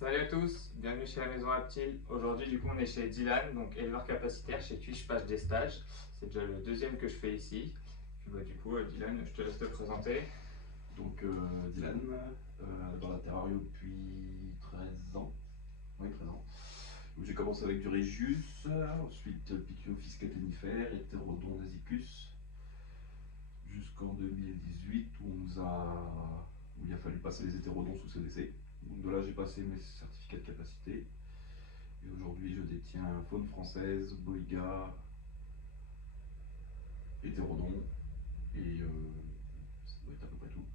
Salut à tous, bienvenue chez la Maison Reptile. Aujourd'hui, du coup, on est chez Dylan, donc éleveur capacitaire chez qui je passe des stages. C'est déjà le deuxième que je fais ici. Puis, du coup, Dylan, je te laisse te présenter. Donc Dylan, dans la terrario depuis 13 ans. Oui, 13 ans. Donc, j'ai commencé avec du Régius, ensuite Pichiophyse caténifère, Hétérodon nasicus, jusqu'en 2018 où il a fallu passer les hétérodons sous CDC. Donc de là, j'ai passé mes certificats de capacité. Et aujourd'hui, je détiens faune française, boïga, hétérodon, et ça doit être à peu près tout.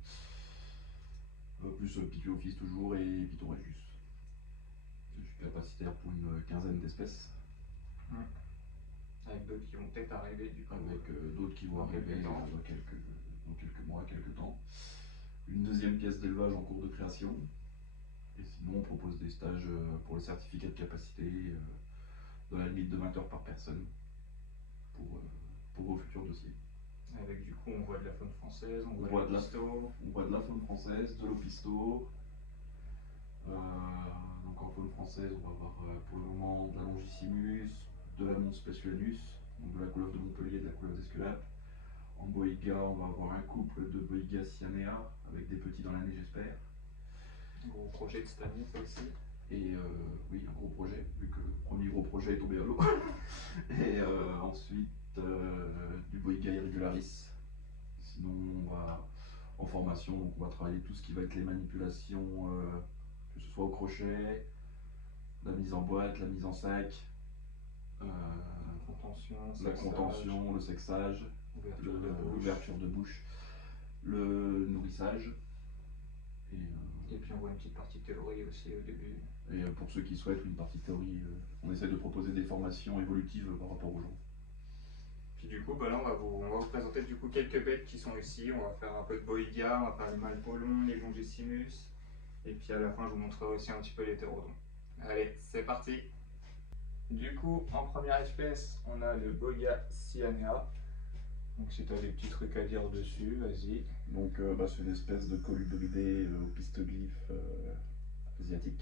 Plus Pichiophyse toujours et Python Régius. Je suis capacitaire pour une quinzaine d'espèces. Avec d'autres qui vont peut-être arriver, du coup. Avec d'autres qui vont dans arriver quelques temps. dans quelques mois, quelques temps. Une deuxième pièce d'élevage en cours de création. Et sinon, on propose des stages pour le certificat de capacité dans la limite de 20 heures par personne pour vos futurs dossiers. Avec du coup, on voit de la faune française, on voit de l'opisto. On voit de la faune française, de l'opisto. Donc en faune française, on va avoir pour le moment de la longissimus, de la mons speciuanus, donc de la couleuvre de Montpellier et de la couleuvre d'Esculape. En boïga, on va avoir un couple de boïga cyanea, avec des petits dans l'année, j'espère. Gros projet de cette année, ça aussi. Et oui, un gros projet, vu que le premier gros projet est tombé à l'eau. Et ensuite, du boïga irregularis. Sinon, on va en formation, donc on va travailler tout ce qui va être les manipulations, que ce soit au crochet, la mise en boîte, la mise en sac, la contention, le sexage, l'ouverture de bouche, le nourrissage. Et puis on voit une petite partie théorie aussi au début. Et pour ceux qui souhaitent une partie théorie, on essaie de proposer des formations évolutives par rapport aux gens. Puis du coup, là, on va vous présenter du coup quelques bêtes qui sont ici. On va faire un peu de boïga, on va faire les malpolons, les longissimus. Et puis à la fin, je vous montrerai aussi un petit peu l'hétérodon. Allez, c'est parti. Du coup, en première espèce, on a le boïga cyanea. Donc si tu as des petits trucs à dire dessus, vas-y. Donc c'est une espèce de colubridé au pistoglyphe asiatique.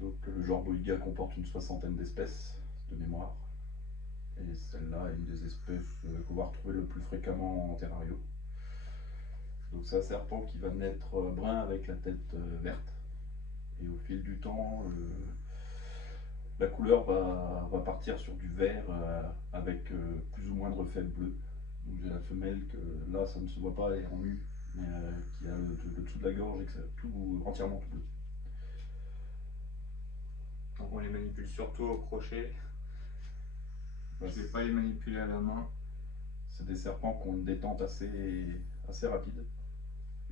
Donc le genre boïga comporte une soixantaine d'espèces de mémoire. Et celle-là est une des espèces qu'on va retrouver le plus fréquemment en terrario. Donc c'est un serpent qui va naître brun avec la tête verte. Et au fil du temps, la couleur va partir sur du vert avec plus ou moins de reflets bleus. Donc j'ai la femelle que là ça ne se voit pas, elle est en mu, mais qui a le dessous de la gorge et que c'est tout entièrement tout bleu. Donc on les manipule surtout au crochet. Je ne vais pas les manipuler à la main. C'est des serpents qui ont une détente assez rapide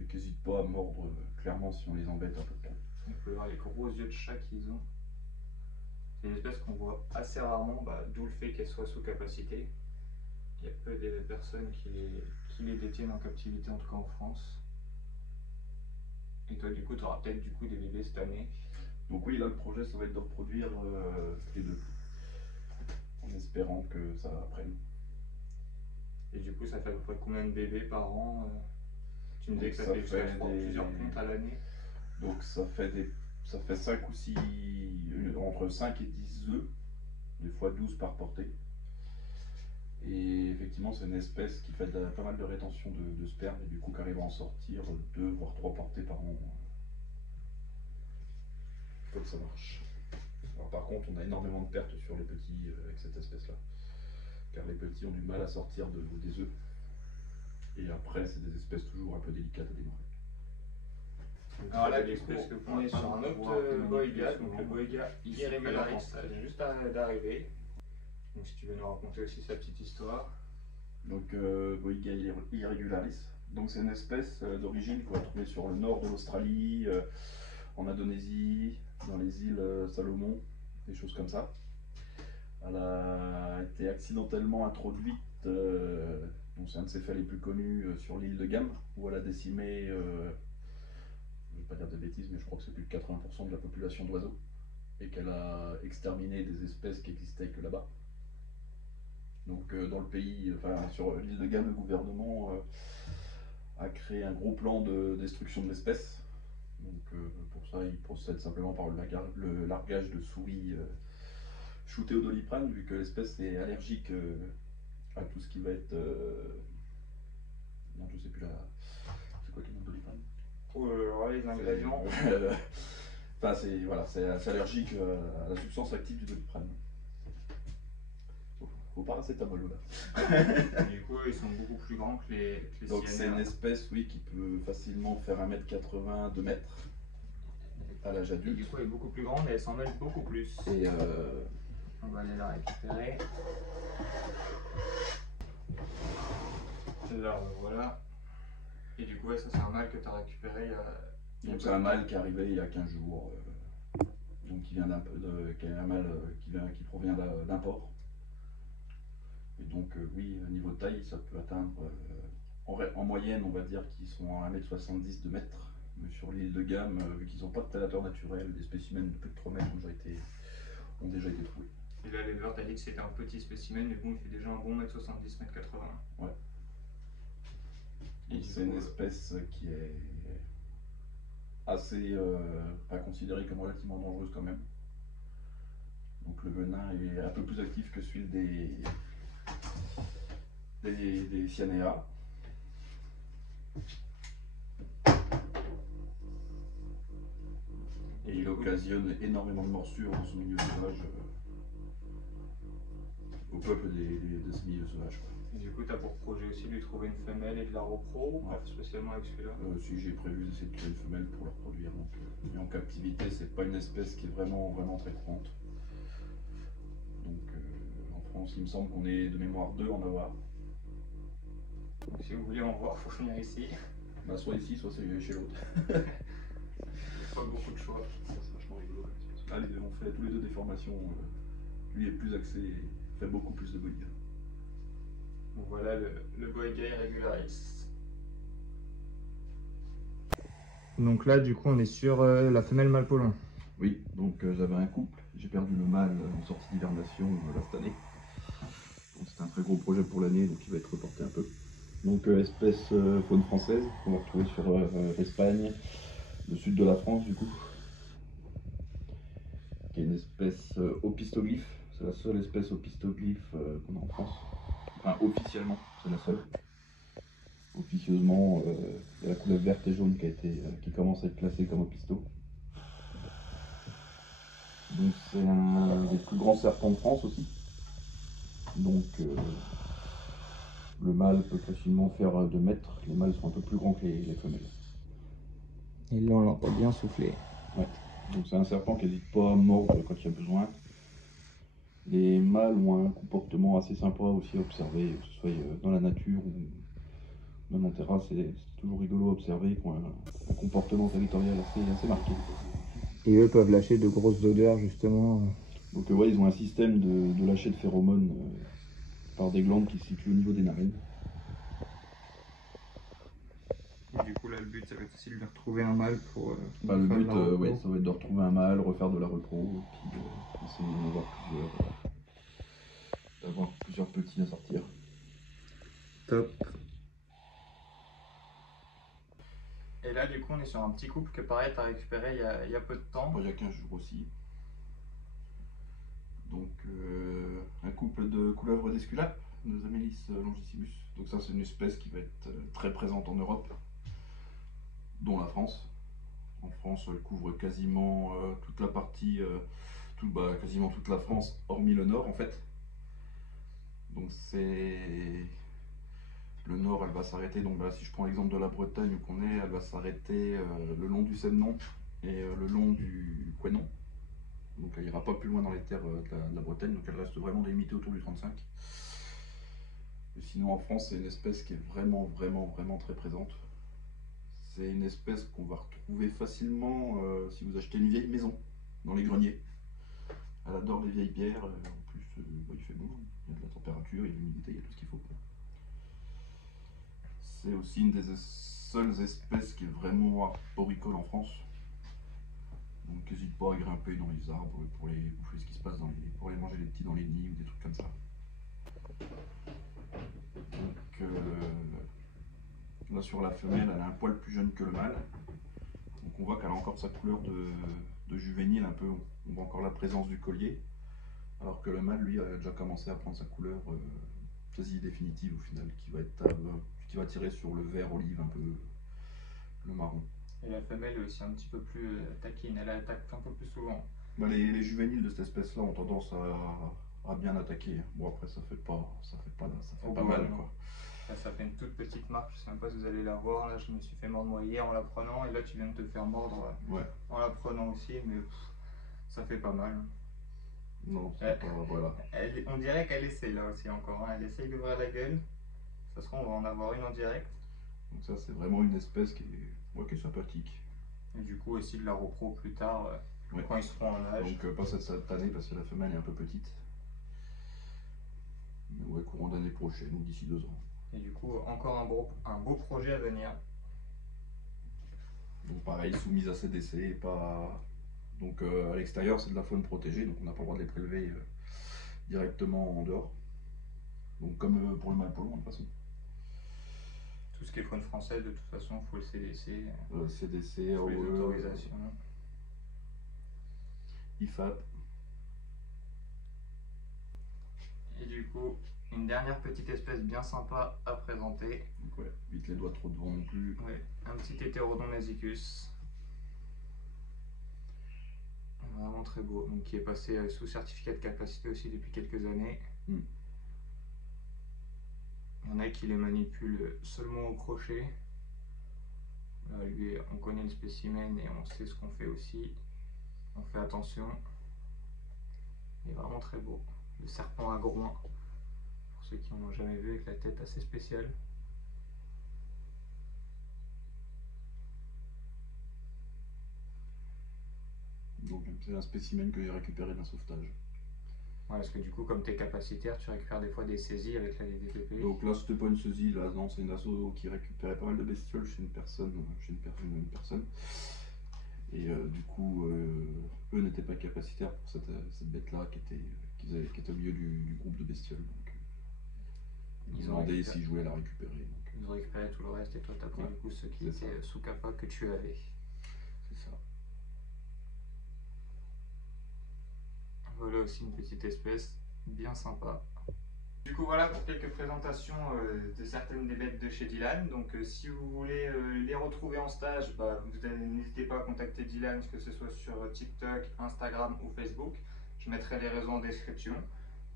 et qui n'hésitent pas à mordre clairement si on les embête un peu trop. On peut voir les gros yeux de chat qu'ils ont. C'est une espèce qu'on voit assez rarement, d'où le fait qu'elle soit sous capacité. Il y a peu de personnes qui les détiennent en captivité, en tout cas en France. Et toi, du coup, tu auras peut-être des bébés cette année. Donc oui, là, le projet, ça va être de reproduire les deux, en espérant que ça prenne. Et du coup, ça fait à peu près combien de bébés par an? Tu me disais que ça fait jusqu'à plusieurs pontes à l'année. Donc ça fait 5 ou 6, entre 5 et 10 œufs, des fois 12 par portée. Et effectivement, c'est une espèce qui fait pas mal de rétention de sperme et du coup qui arrive à en sortir 2 voire 3 portées par an. Comme ça marche. Alors par contre, on a énormément de pertes sur les petits avec cette espèce-là. Car les petits ont du mal à sortir des œufs. Et après, c'est des espèces toujours un peu délicates à démarrer. Alors là, du coup, on est sur un autre boïga, donc le boïga irregularis, juste d'arriver. Donc si tu veux nous raconter aussi sa petite histoire. Donc boïga irregularis. Donc c'est une espèce d'origine qu'on va trouver sur le nord de l'Australie, en Indonésie, dans les îles Salomon, des choses comme ça. Elle a été accidentellement introduite, c'est un de ses faits les plus connus sur l'île de Gam, où elle a décimé, je ne vais pas dire de bêtises, mais je crois que c'est plus de 80% de la population d'oiseaux, et qu'elle a exterminé des espèces qui existaient que là-bas. Donc dans le pays, sur l'île de Gam, le gouvernement a créé un gros plan de destruction de l'espèce. Donc pour ça, il procède simplement par le largage de souris shootées au Doliprane, vu que l'espèce est allergique à tout ce qui va être. Non, je sais plus la. C'est quoi qui est dans le Doliprane? Oh là là, les ingrédients. Enfin, c'est allergique à la substance active du Doliprane. Au paracétamol, là. Du coup, ils sont beaucoup plus grands que les Donc c'est une cyanures. espèce, oui, qui peut facilement faire 1m80, 2 mètres à l'âge Et adulte. du coup, elle est beaucoup plus grande et elle s'en mêle beaucoup plus. Et On va aller la récupérer. Là, voilà. Et du coup, ouais, ça c'est un mâle que tu as récupéré il y a donc peu c'est de un temps. mâle qui est arrivé il y a 15 jours. Donc qui vient qui est un mâle qui provient d'import. Et donc oui, au niveau de taille, ça peut atteindre en moyenne, on va dire qu'ils sont à 1m70, 2 mètres. Mais sur l'île de Gamme, vu qu'ils n'ont pas de prédateurs naturels, des spécimens de plus de 3 mètres ont déjà été trouvés. Et là, l'éleveur t'a dit que c'était un petit spécimen, mais bon, il fait déjà un bon 1m70, 1m80. Ouais. Et C'est une espèce qui est assez pas considérée comme relativement dangereuse quand même. Donc le venin est un peu plus actif que celui des cyanéas. Et il occasionne énormément de morsures dans son milieu sauvage, au peuple de ce milieu sauvage. Et du coup, tu as pour projet aussi de lui trouver une femelle et de la repro, pas spécialement avec celui-là. Si j'ai prévu d'essayer de trouver une femelle pour la reproduire. Donc, et en captivité, c'est pas une espèce qui est vraiment très courante. Donc en France, il me semble qu'on est de mémoire 2 en avoir. Donc si vous voulez en voir, il faut venir ici. Bah, soit ici, soit chez l'autre. Pas beaucoup de choix. C'est vachement rigolo. Allez, on fait tous les deux des formations. Lui est plus axé, fait beaucoup plus de boïga. Donc voilà le boïga irregularis. Donc là, du coup, on est sur la femelle mâle polon. Oui, donc j'avais un couple. J'ai perdu le mâle en sortie d'hibernation là cette année. Donc c'est un très gros projet pour l'année, donc il va être reporté un peu. Donc espèce faune française qu'on va retrouver sur l'Espagne, le sud de la France du coup, qui est une espèce opistoglyphe. C'est la seule espèce opistoglyphe qu'on a en France. Enfin officiellement, c'est la seule. Officieusement, il y a la couleur verte et jaune qui commence à être classée comme opisto. Donc c'est un des plus grands serpents de France aussi. Donc le mâle peut facilement faire 2 mètres, les mâles sont un peu plus grands que les femelles. Et là, on l'entend bien souffler. Ouais. Donc c'est un serpent qui n'hésite pas à mordre quand il y a besoin. Les mâles ont un comportement assez sympa aussi à observer, que ce soit dans la nature ou même en terrasse. C'est toujours rigolo à observer, qui ont un comportement territorial assez marqué. Et eux peuvent lâcher de grosses odeurs justement. Donc ouais, ils ont un système de lâcher de phéromones par des glandes qui se situent au niveau des narines. Et du coup, là, le but, ça va être aussi de lui retrouver un mâle pour. Le but, ouais, ça va être de retrouver un mâle, refaire de la repro, et puis essayer d'avoir plusieurs petits à sortir. Top. Et là, du coup, on est sur un petit couple que pareil, tu as récupéré il y a peu de temps. Il y a 15 jours aussi. Donc, un couple de couleuvres d'Esculape, de Zamelis longissimus. Donc ça, c'est une espèce qui va être très présente en Europe, dont la France. En France, elle couvre quasiment toute la partie, quasiment toute la France, hormis le nord en fait. Donc c'est le nord, elle va s'arrêter. Donc là, si je prends l'exemple de la Bretagne où qu'on est, elle va s'arrêter le long du Semnon et le long du Couesnon. Donc elle ira pas plus loin dans les terres de la Bretagne. Donc elle reste vraiment délimitée autour du 35. Et sinon en France, c'est une espèce qui est vraiment très présente. C'est une espèce qu'on va retrouver facilement si vous achetez une vieille maison dans les greniers. Elle adore les vieilles bières. En plus, il fait beau, il y a de la température, il y a de l'humidité, il y a tout ce qu'il faut. C'est aussi une des seules espèces qui est vraiment arboricole en France. Donc n'hésite pas à grimper dans les arbres pour les bouffer ce qui se passe pour aller manger les petits dans les nids ou des trucs comme ça. Donc là sur la femelle, elle a un poil plus jeune que le mâle. Donc Donc on voit qu'elle a encore sa couleur de juvénile un peu, on voit encore la présence du collier, alors que le mâle lui a déjà commencé à prendre sa couleur quasi définitive au final, qui va tirer sur le vert olive un peu, le marron. Et la femelle est aussi un petit peu plus taquine, elle attaque un peu plus souvent. Bah, les juvéniles de cette espèce là ont tendance à bien attaquer. Bon après ça fait pas mal quoi. Là, ça fait une toute petite marque, je sais même pas si vous allez la voir, là je me suis fait mordre hier en la prenant et là tu viens de te faire mordre en la prenant aussi, mais ça fait pas mal. Non, c'est pas, voilà. On dirait qu'elle essaie là aussi encore, hein. Elle essaye d'ouvrir la gueule, ça se trouve on va en avoir une en direct. Donc ça c'est vraiment une espèce qui est sympathique. Et du coup aussi de la repro plus tard, quand ils seront en âge. Donc pas cette année parce que la femelle est un peu petite. Mais ouais, courant d'année prochaine ou d'ici 2 ans. Et du coup, encore un beau projet à venir. Donc pareil, soumise à CDC et pas. Donc à l'extérieur, c'est de la faune protégée, donc on n'a pas le droit de les prélever directement en dehors. Donc comme pour le mâle polon de toute façon. Tout ce qui est faune française, de toute façon, il faut le CDC. CDC, faut les autorisations. IFAP. Et du coup, une dernière petite espèce bien sympa à présenter. Donc ouais, vite les doigts trop devant non plus. Ouais, un petit hétérodon nasicus. Vraiment très beau, donc qui est passé sous certificat de capacité aussi depuis quelques années. Il y en a qui les manipulent seulement au crochet. Là, lui, on connaît le spécimen et on sait ce qu'on fait aussi. On fait attention. Il est vraiment très beau. Le serpent à groin, pour ceux qui n'en ont jamais vu, avec la tête assez spéciale. Donc c'est un spécimen que j'ai récupéré d'un sauvetage. Ouais, parce que du coup, comme tu es capacitaire, tu récupères des fois des saisies avec la DTP. Donc là, c'était pas une saisie, là, non, c'est une asso qui récupérait pas mal de bestioles chez une personne. Et du coup, eux n'étaient pas capacitaires pour cette bête-là qui était au milieu du groupe de bestioles. Donc, ils ont demandé si je voulais la récupérer. Donc, ils ont récupéré tout le reste et toi, tu as pris du coup ceux qui étaient sous capa que tu avais. C'est ça. Voilà aussi une petite espèce bien sympa. Du coup voilà pour quelques présentations de certaines des bêtes de chez Dylan. Donc si vous voulez les retrouver en stage, n'hésitez pas à contacter Dylan, que ce soit sur TikTok, Instagram ou Facebook. Je mettrai les réseaux en description.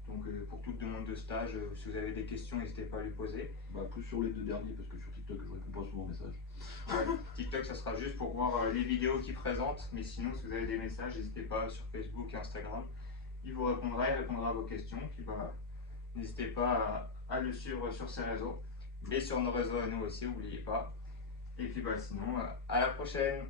Donc pour toute demande de stage, si vous avez des questions, n'hésitez pas à lui poser. Plus sur les 2 derniers parce que sur TikTok je réponds pas souvent aux messages. Ouais, TikTok ça sera juste pour voir les vidéos qu'il présente, mais sinon si vous avez des messages, n'hésitez pas sur Facebook et Instagram. Il vous répondra, il répondra à vos questions. Puis n'hésitez pas à le suivre sur ses réseaux et sur nos réseaux à nous aussi, n'oubliez pas. Et puis sinon, à la prochaine!